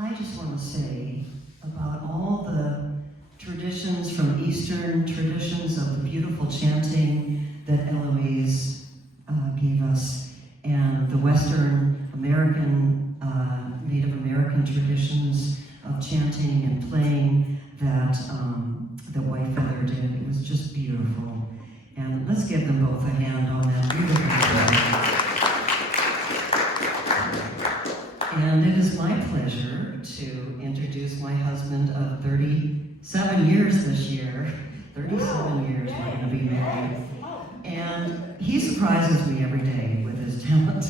I just want to say about all the traditions from Eastern traditions of the beautiful chanting that Eloise gave us, and the Western American, Native American traditions of chanting and playing that White Feather did. It was just beautiful. And let's give them both a hand on that beautiful play. And it is my pleasure to introduce my husband of 37 years this year. 37 years we're going to be married. And he surprises me every day with his talent.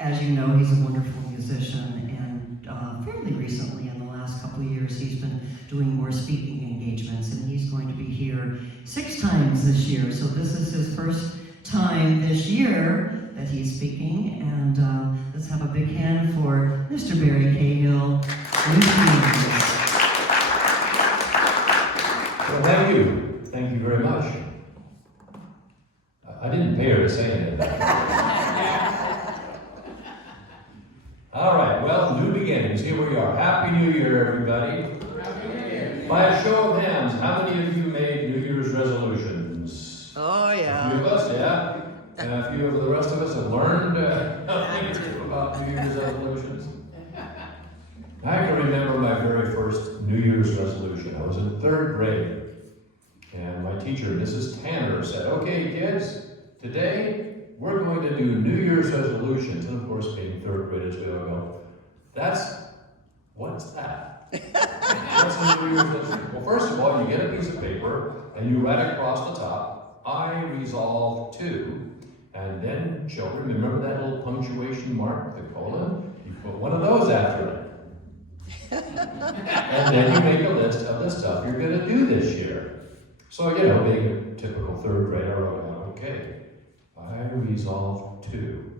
As you know, he's a wonderful musician, and fairly recently, in the last couple of years, he's been doing more speaking engagements, and he's going to be here 6 times this year. So this is his first time this year that he's speaking, and let's have a big hand for Mr. Barry Cahill. Well, thank you. Thank you very much. I didn't pay her to say anything. All right, well, new beginnings. Here we are. Happy New Year, everybody. Happy New Year. By a show of hands, how many of you made New Year's resolutions? Oh, yeah. A few of us, yeah. And a few of the rest of us have learned about New Year's resolutions. I can remember my very first New Year's resolution. I was in 3rd grade. And my teacher, Mrs. Tanner, said, "Okay, kids, today we're going to do New Year's resolutions." And of course, being 3rd graders, we all go, what's that? What's a New Year's resolution? Well, first of all, you get a piece of paper and you write across the top, "I resolve to," and then children, remember that little punctuation mark, the colon? You put one of those after it. And then you make a list of the stuff you're going to do this year. So, being a typical 3rd grader, I wrote out, okay, I resolve to,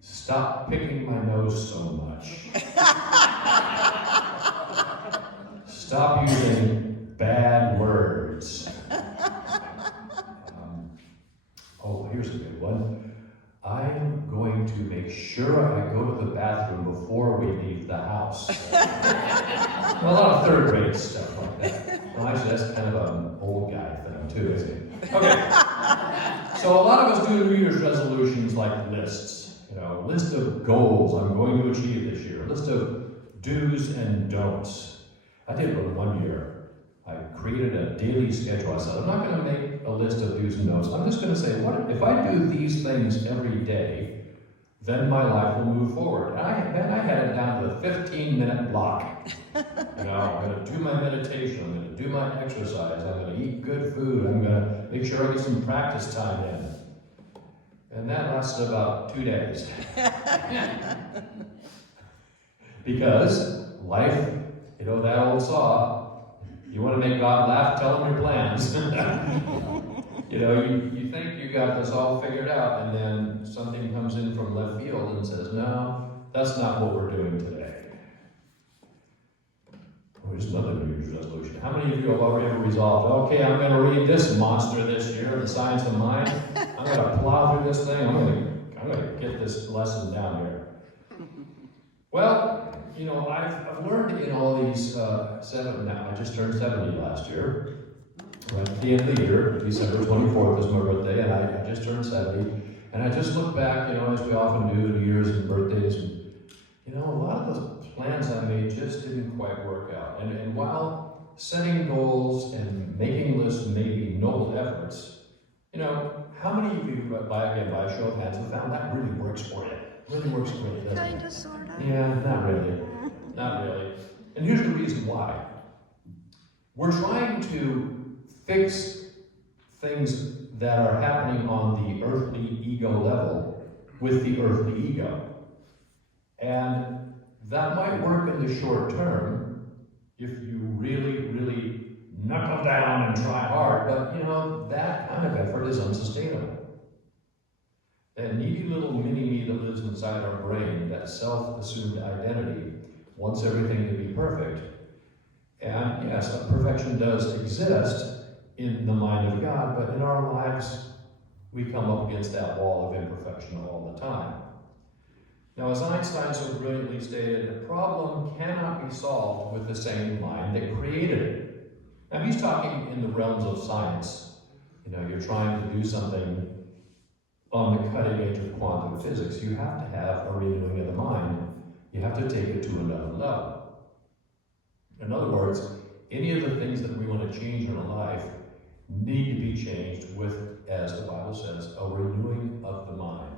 stop picking my nose so much. Stop using bad words. Here's a good one. I am going to make sure I go to the bathroom before we leave the house. A lot of 3rd grade stuff like that. Well, actually, that's kind of an old guy thing too, isn't it? Okay. So a lot of us do New Year's resolutions like lists. List of goals I'm going to achieve this year. A list of do's and don'ts. I did one year. I created a daily schedule. I said, I'm not going to make a list of do's and don'ts. I'm just going to say, what if I do these things every day, then my life will move forward. And then I had it down to a 15-minute block. I'm going to do my meditation. I'm going to do my exercise. I'm going to eat good food. I'm going to make sure I get some practice time in. And that lasted about 2 days. Because life, that old saw, you want to make God laugh, tell him your plans. You think you got this all figured out, and then something comes in from left field and says, no, that's not what we're doing today. Here's another New Year's resolution. How many of you have already ever resolved, okay, I'm going to read this monster this year, The Science of Mind. I'm going to plow through this thing. I'm going to get this lesson down here. Well, I've learned in all these now, I just turned 70 last year. Right at the end of the year, December 24th is my birthday, and I just turned 70. And I just look back, as we often do, New Year's and birthdays, and a lot of those plans I made just didn't quite work out. And while setting goals and making lists may be noble efforts, how many of you, by a show of hands, have found that really works for you? Really works for you, doesn't it? Kind of, sort of. Yeah, not really. Not really. And here's the reason why. We're trying to fix things that are happening on the earthly ego level with the earthly ego. And that might work in the short term if you really, really knuckle down and try hard, but that kind of effort is unsustainable. That needy little mini-me that lives inside our brain, that self-assumed identity, wants everything to be perfect. And yes, perfection does exist in the mind of God, but in our lives, we come up against that wall of imperfection all the time. Now, as Einstein so brilliantly stated, a problem cannot be solved with the same mind that created it. Now, he's talking in the realms of science. You're trying to do something on the cutting edge of quantum physics. You have to have a renewing of the mind. You have to take it to another level. In other words, any of the things that we want to change in our life need to be changed with, as the Bible says, a renewing of the mind.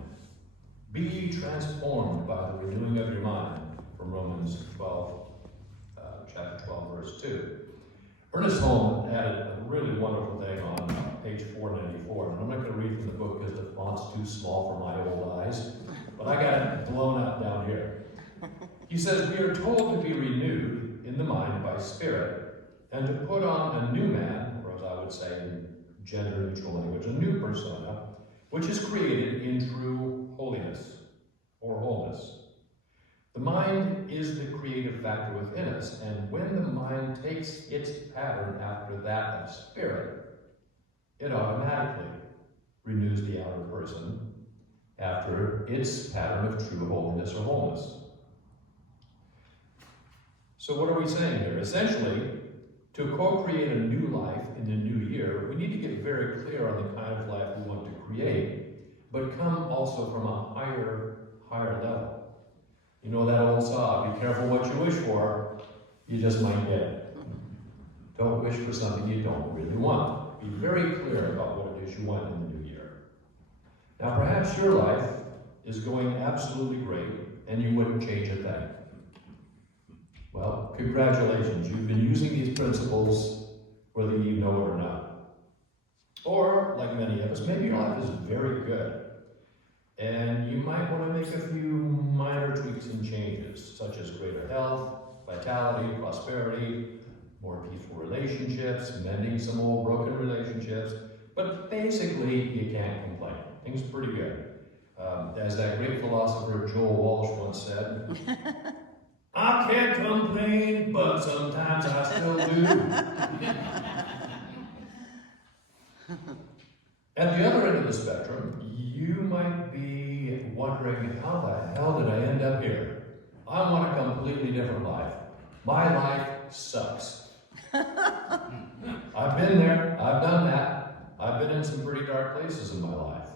Be ye transformed by the renewing of your mind, from Romans 12, chapter 12, verse 2. Ernest Holmes added a really wonderful thing on page 494. And I'm not going to read from the book because the font's too small for my old eyes, but I got it blown out down here. He says, we are told to be renewed in the mind by spirit, and to put on a new man, or as I would say in gender-neutral language, a new persona, which is created in true holiness or wholeness. The mind is the creative factor within us, and when the mind takes its pattern after that of spirit, it automatically renews the outer person after its pattern of true holiness or wholeness. So what are we saying here? Essentially, to co-create a new life in the new year, we need to get very clear on the kind of life we want to create, but come also from a higher level. You know that old saw, be careful what you wish for, you just might get it. Don't wish for something you don't really want. Be very clear about what it is you want in the new year. Now perhaps your life is going absolutely great and you wouldn't change a thing. Well, congratulations, you've been using these principles whether you know it or not. Or, like many of us, maybe your life is very good. And you might want to make a few minor tweaks and changes, such as greater health, vitality, prosperity, more peaceful relationships, mending some old broken relationships. But basically, you can't complain. Things are pretty good. As that great philosopher Joel Walsh once said, I can't complain, but sometimes I still do. At the other end of the spectrum, you might be wondering, how the hell did I end up here? I want a completely different life. My life sucks. I've been there, I've done that. I've been in some pretty dark places in my life.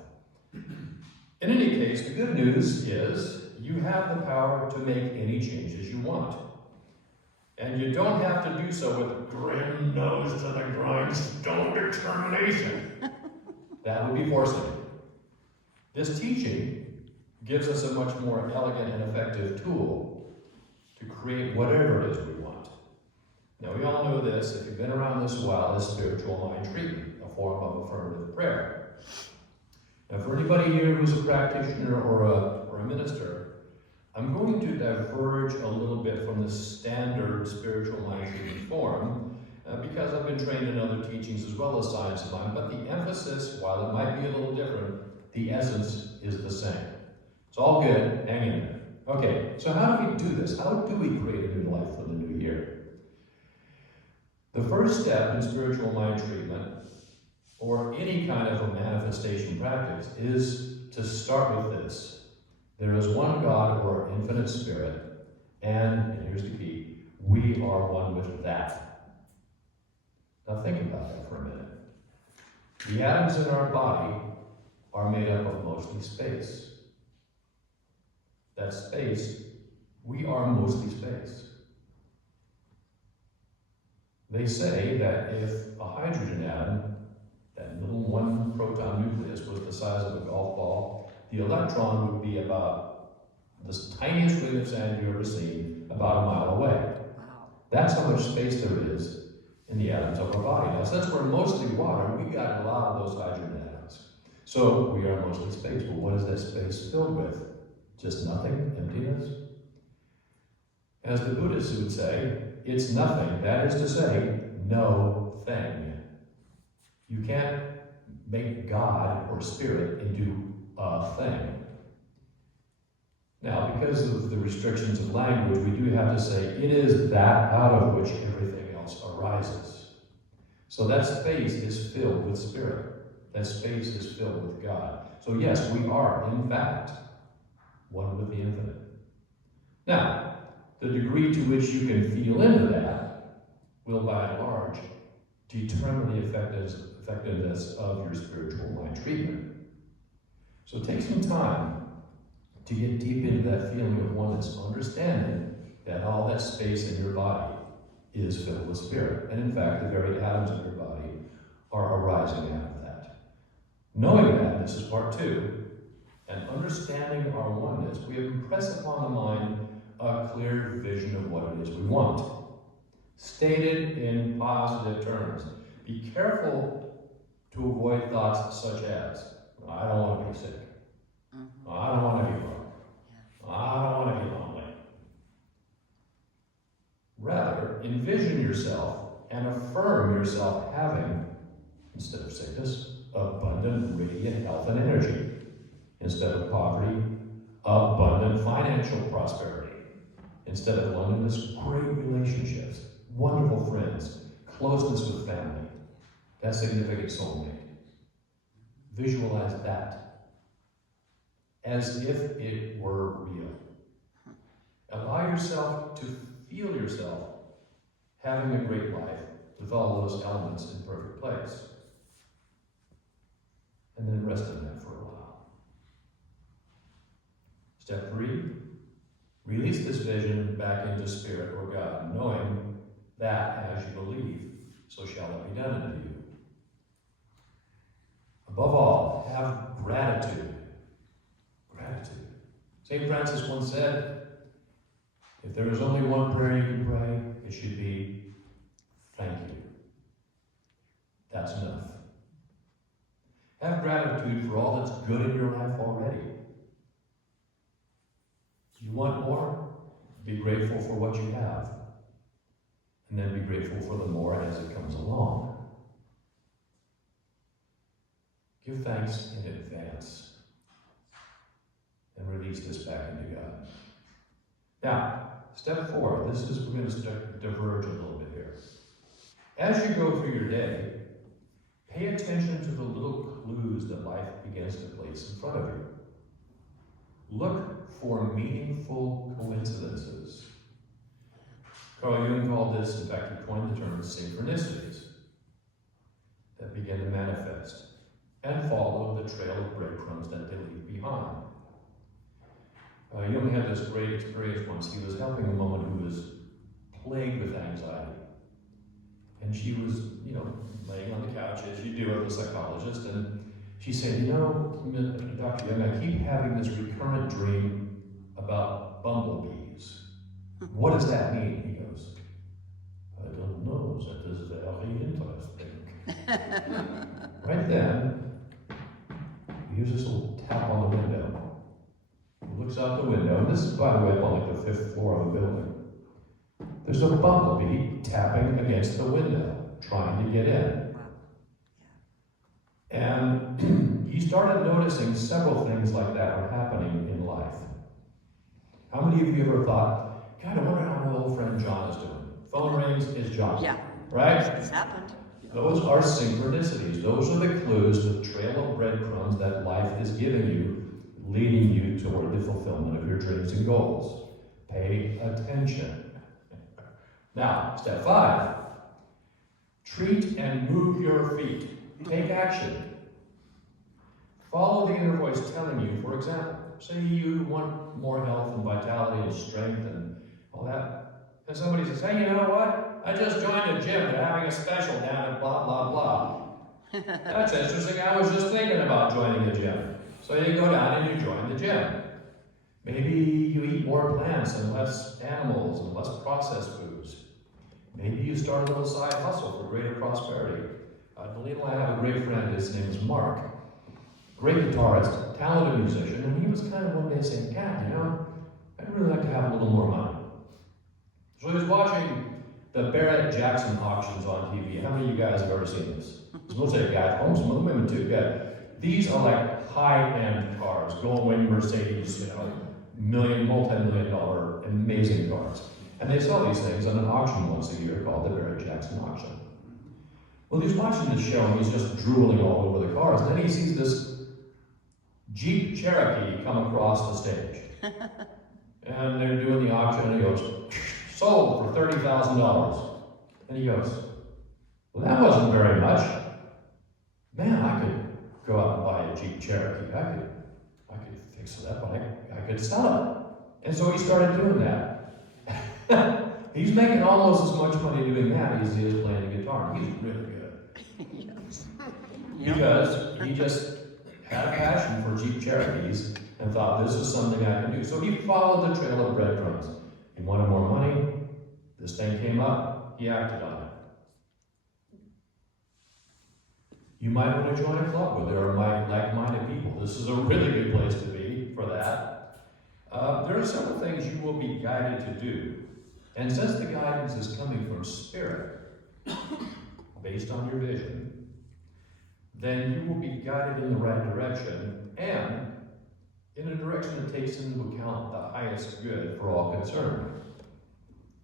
In any case, the good news is you have the power to make any changes you want. And you don't have to do so with grim nose to the grindstone determination. That would be forcing it. This teaching gives us a much more elegant and effective tool to create whatever it is we want. Now, we all know this, if you've been around this a while, is spiritual mind treatment, a form of affirmative prayer. Now, for anybody here who's a practitioner or a minister, I'm going to diverge a little bit from the standard spiritual mind treatment form, because I've been trained in other teachings as well as science of mind, but the emphasis, while it might be a little different, the essence is the same. It's all good, hang in there. Okay, so how do we do this? How do we create a new life for the new year? The first step in spiritual mind treatment, or any kind of a manifestation practice, is to start with this. There is one God or infinite spirit, and here's the key, we are one with that. Now think about that for a minute. The atoms in our body are made up of mostly space. That space, we are mostly space. They say that if a hydrogen atom, that little one proton nucleus, was the size of a golf ball, the electron would be about the tiniest grain of sand you've ever seen, about a mile away. Wow. That's how much space there is in the atoms of our body. Now, since we're mostly water, we got a lot of those hydrogen atoms. So we are mostly space. But what is that space filled with? Just nothing? Emptiness? As the Buddhists would say, it's nothing. That is to say, no thing. You can't make God or spirit into a thing. Now, because of the restrictions of language, we do have to say it is that out of which everything else arises. So that space is filled with spirit. That space is filled with God. So yes, we are, in fact, one with the infinite. Now, the degree to which you can feel into that will, by and large, determine the effectiveness of your spiritual mind treatment. So take some time to get deep into that feeling of oneness, understanding that all that space in your body is filled with spirit. And in fact, the very atoms of your body are arising out of that. Knowing that, this is part 2, and understanding our oneness, we have impressed upon the mind a clear vision of what it is we want. Stated in positive terms. Be careful to avoid thoughts such as, I don't want to be sick. I don't want to be broke. I don't want to be lonely. Rather, envision yourself and affirm yourself having, instead of sickness, abundant, radiant health and energy. Instead of poverty, abundant financial prosperity. Instead of loneliness, great relationships, wonderful friends, closeness with family, that significant soulmate. Visualize that as if it were real. Allow yourself to feel yourself having a great life with all those elements in perfect place. And then rest in that for a while. Step 3, release this vision back into spirit or God, knowing that as you believe, so shall it be done unto you. Above all, have gratitude. Gratitude. St. Francis once said, if there is only one prayer you can pray, it should be, thank you. That's enough. Have gratitude for all that's good in your life already. If you want more, be grateful for what you have. And then be grateful for the more as it comes along. Give thanks in advance. And release this back into God. Now, step 4, we're going to diverge a little bit here. As you go through your day, pay attention to the little clues that life begins to place in front of you. Look for meaningful coincidences. Carl Jung called this, in fact, he coined the term synchronicities that begin to manifest and follow the trail of breadcrumbs that they leave behind. Jung had this great experience once. He was helping a woman who was plagued with anxiety. And she was, laying on the couch, as you do as a psychologist, and she said, Dr. Jung, I keep having this recurrent dream about bumblebees. What does that mean? He goes, I don't know, that is very interesting. Right then, he hears this little tap on the window. He looks out the window, and this is, by the way, up on like the 5th floor of the building. There's a bumblebee tapping against the window, trying to get in. And he started noticing several things like that were happening in life. How many of you ever thought, God, I wonder how my old friend John is doing? Phone rings, it's John. Yeah. Right? It's happened. Those are synchronicities. Those are the clues, the trail of breadcrumbs that life is giving you, leading you toward the fulfillment of your dreams and goals. Pay attention. Now, step 5. Treat and move your feet. Take action. Follow the inner voice telling you, for example, say you want more health and vitality and strength and all that. And somebody says, hey, you know what? I just joined a gym. They're having a special down at blah, blah, blah. That's interesting. I was just thinking about joining the gym. So you go down and you join the gym. Maybe you eat more plants and less animals and less processed foods. Maybe you start a little side hustle for greater prosperity. I believe I have a great friend, his name is Mark. Great guitarist, talented musician, and he was kind of one day saying, God, I'd really like to have a little more money. So he was watching the Barrett Jackson auctions on TV. How many of you guys have ever seen this? It's mostly a guy at home, some of the women too. Yeah. These are like high-end cars, Goldwing, Mercedes, multi-million dollar amazing cars. And they sell these things on an auction once a year called the Barrett Jackson auction. Well, he's watching this show and he's just drooling all over the cars. And then he sees this Jeep Cherokee come across the stage. And they're doing the auction, and he goes, sold for $30,000. And he goes, well, that wasn't very much. Man, I could go out and buy a Jeep Cherokee. I could fix it up, I could sell it. And so he started doing that. He's making almost as much money doing that as he is playing the guitar. He's really good. Yes. Because he just had a passion for Jeep Cherokees and thought, this is something I can do. So he followed the trail of breadcrumbs. He wanted more money. This thing came up. He acted on it. You might want to join a club where there are like-minded people. This is a really good place to be for that. There are several things you will be guided to do. And since the guidance is coming from Spirit, based on your vision, then you will be guided in the right direction and in a direction that takes into account the highest good for all concerned.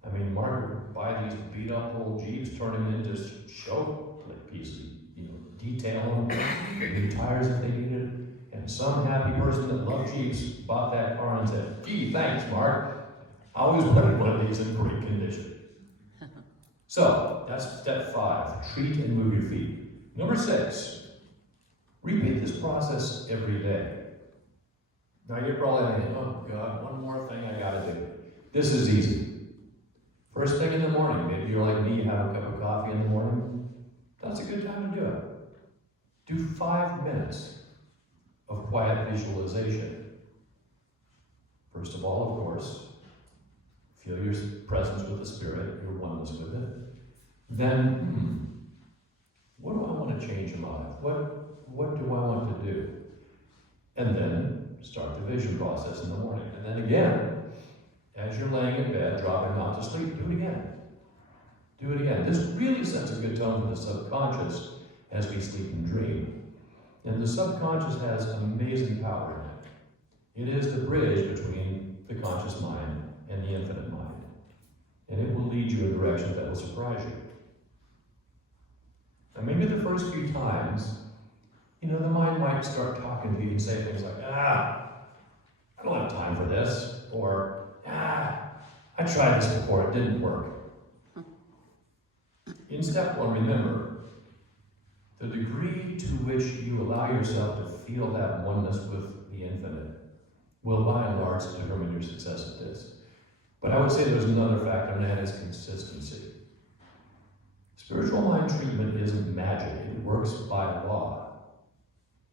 I mean, Mark would buy these beat-up old Jeeps, turn them into show pieces, detail them, get new tires if they needed, and some happy person that loved Jeeps bought that car and said, gee, thanks, Mark. I always wanted one of these in great condition. So, that's step 5, treat and move your feet. Number 6, repeat this process every day. Now you're probably thinking, oh God, one more thing I gotta do. This is easy. First thing in the morning, maybe you're like me, you have a cup of coffee in the morning. That's a good time to do it. Do 5 minutes of quiet visualization. First of all, of course, feel your presence with the Spirit, your oneness with it. Then, what do I want to change in my life? What do I want to do? And then start the vision process in the morning. And then again, as you're laying in bed, dropping off to sleep, do it again. Do it again. This really sets a good tone for the subconscious as we sleep and dream. And the subconscious has amazing power in it. It is the bridge between the conscious mind and the infinite mind. And it will lead you in directions that will surprise you. And maybe the first few times, the mind might start talking to you and say things like, I don't have time for this, or, I tried this before, it didn't work. In step 1, remember, the degree to which you allow yourself to feel that oneness with the infinite will by and large determine your success at this. But I would say there's another factor, and that is consistency. Spiritual mind treatment isn't magic, it works by law.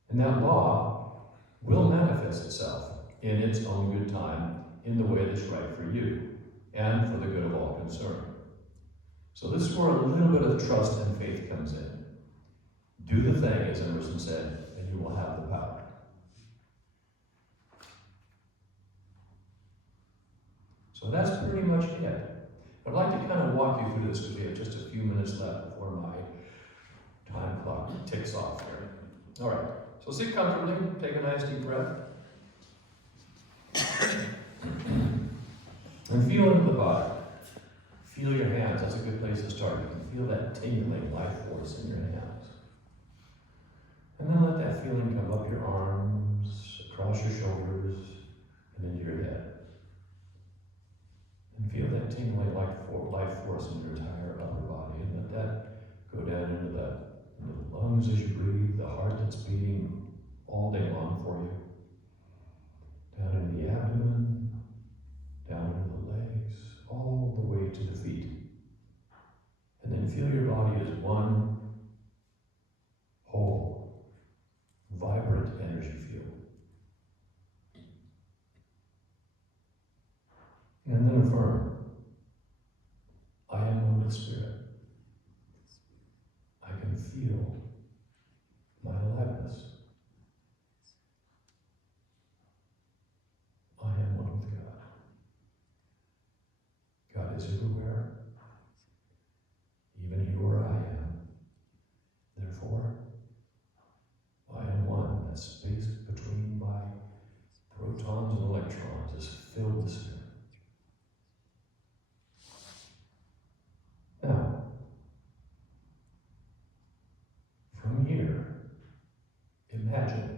And that law will manifest itself in its own good time, in the way that's right for you, and for the good of all concerned. So this is where a little bit of trust and faith comes in. Do the thing, as Emerson said, and you will have the power. So that's pretty much it. I'd like to kind of walk you through this because we have just a few minutes left before my time clock ticks off here. All right, so sit comfortably, take a nice deep breath. And feel into the body. Feel your hands, that's a good place to start. You can feel that tingling life force in your hands. And then let that feeling come up your arms, across your shoulders, and into your head. And feel that tingling life force in your entire upper body, and let that go down into the lungs as you breathe, the heart that's beating all day long for you. Down into the abdomen, down into the legs, all the way to the feet. And then feel your body as one whole, vibrant energy field. And then affirm, I am one with Spirit. I can feel my aliveness. I am one with God. God is everywhere, even here where I am. Therefore, I am one. That space between my protons and electrons is filled with Spirit. Now, from here, imagine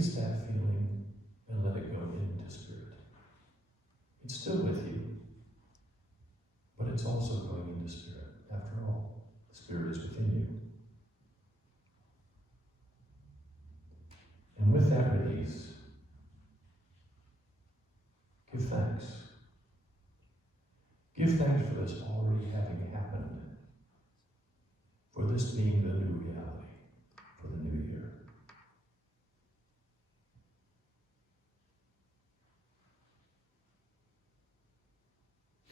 release that feeling and let it go into spirit. It's still with you, but it's also going into spirit. After all, the spirit is within you. And with that release, give thanks. Give thanks for this already having happened, for this being the new reality for the new year.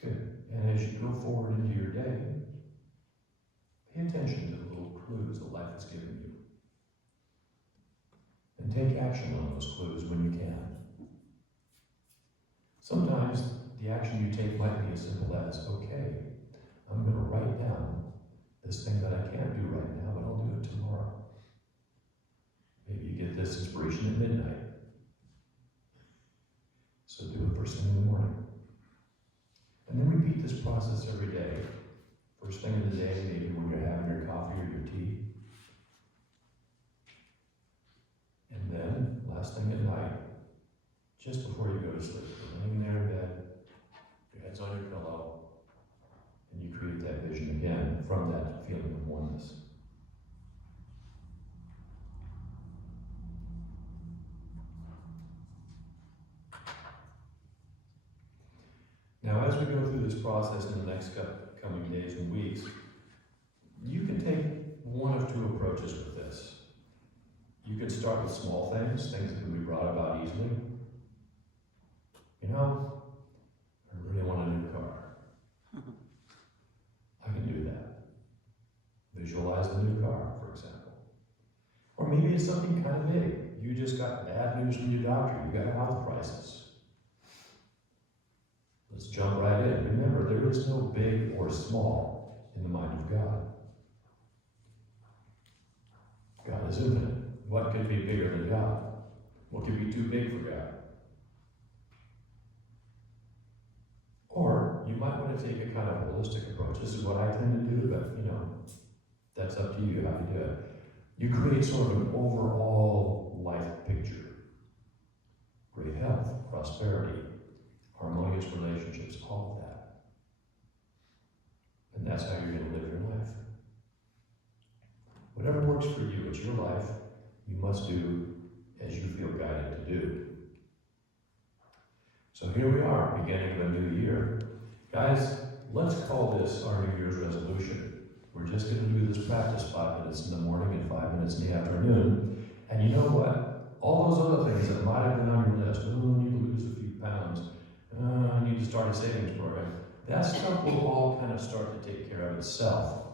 Good. And as you go forward into your day, pay attention to the little clues that life has given you. And take action on those clues when you can. Sometimes the action you take might be as simple as, okay, I'm going to write down this thing that I can't do right now, but I'll do it tomorrow. Maybe you get this inspiration at midnight. So do it first thing in the morning. And then repeat this process every day. First thing in the day, maybe when you're having your coffee or your tea. And then, last thing at night, just before you go to sleep, you're laying there in bed, your head's on your pillow, and you create that vision again from that feeling of oneness. Now, as we go through this process in the next coming days and weeks, you can take one of two approaches with this. You can start with small things that can be brought about easily. You know, I really want a new car. I can do that. Visualize the new car, for example. Or maybe it's something kind of big. You just got bad news from your doctor. You got a health crisis. Let's jump right in. Remember, there is no big or small in the mind of God. God is infinite. What could be bigger than God? What could be too big for God? Or you might want to take a kind of holistic approach. This is what I tend to do, but that's up to you how you do it. You create sort of an overall life picture. Great health, prosperity, harmonious relationships, all of that. And that's how you're going to live your life. Whatever works for you, it's your life. You must do as you feel guided to do. So here we are, beginning of a new year. Guys, let's call this our New Year's resolution. We're just going to do this practice 5 minutes in the morning and 5 minutes in the afternoon. And you know what? All those other things that might have been on your list, oh, I need to lose a few pounds, I need to start a savings program, that stuff will all kind of start to take care of itself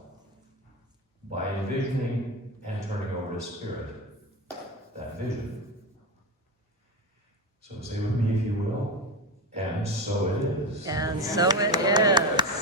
by envisioning and turning over to spirit that vision. So say with me, if you will, and so it is. And so it is.